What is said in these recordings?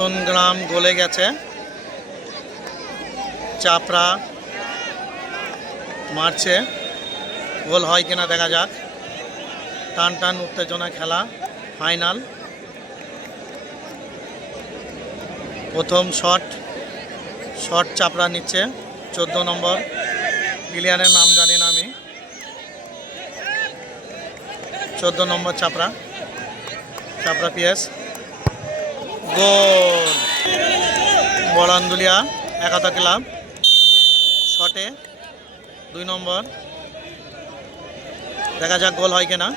নতুন গ্রাম গলে গেছে, চাপড়া মারছে, গোল হয় কিনা দেখা যাক। টান টান উত্তেজনা খেলা, ফাইনাল। প্রথম শট চাপড়া নিচ্ছে, 14 নম্বর প্লেয়ারের নাম জানি না আমি। 14 নম্বর চাপড়া পিএস। গোল বড়ান্দুলিয়া একতা ক্লাব। শটে 2 নম্বর, দেখা যাক গোল হয় কিনা।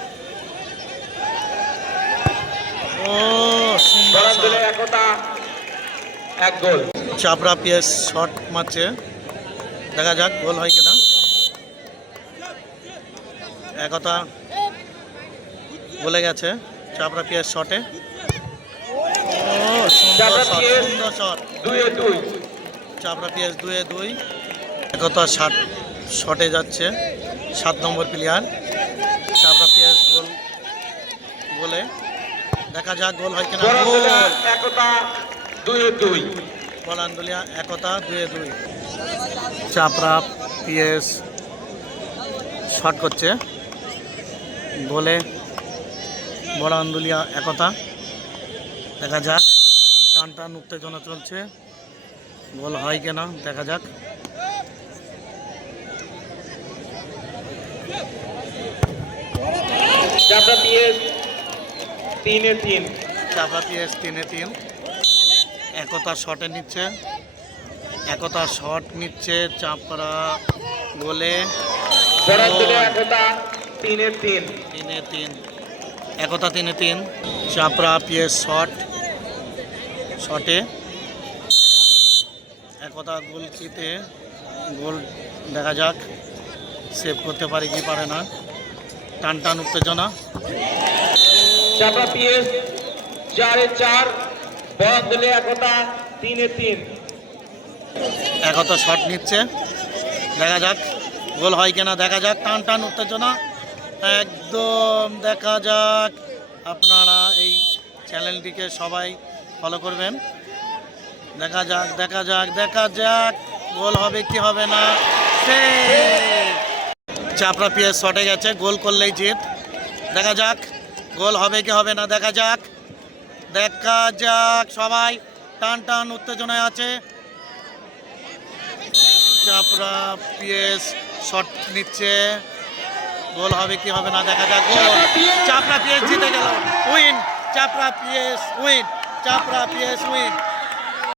ও সুন্দর চাপড়া পিএস শট মারছে, দেখা যাক গোল হয় কিনা। একতা বলে গেছে চাপড়া পিএস শটে। ও সুন্দর শট, 2-2 চাপড়া পিএস 2-2। একতা শটে যাচ্ছে, 7 নম্বর প্লেয়ার। চাপড়া পিএস গোলে, দেখা যাক গোল হয় কিনা। একতা 2-2 বলান্দুলিয়া একতা 2-2। চাপড়া পিএস শট করছে, গোলে বড়ান্দুলিয়া একতা। দেখা যাক, টান টান উত্তেজনা চলছে, গোল হয় কিনা দেখা যাক। চাপড়া পিএস 3-3 চাপড়া পিএস 3-3। একতা শটে নিচ্ছে, একতা শট নিচ্ছে চাপড়া গোলে। একতা 3-3 3-3, একতা 3-3। চাপড়া পিএস শটে একতা গোলকিতে গোল, দেখা যাক সেভ করতে পারে কি পারে না। টান টান উত্তেজনা। চাপড়া পিএস 4-4 বড়ান্দুলিয়া একতা 3-3। একতা শট নিচ্ছে, দেখা যাক গোল হয় কিনা দেখা যাক। টান টান উত্তেজনা একদম, দেখা যাক। আপনারা এই চ্যানেলটিকে সবাই ফলো করবেন। দেখা যাক গোল হবে কি হবে না। চাপড়া পিএস শটে গেছে, গোল করলেই জিত। দেখা যাক গোল হবে কি হবে না, দেখা যাক সবাই টান টান উত্তেজনায় আছে। চাপড়া পিএস শট নিচ্ছে, গোল হবে কি হবে না দেখা যাক। গোল, চাপড়া পিএস জিতে গেল, উইন। চাপড়া পিএস উইন।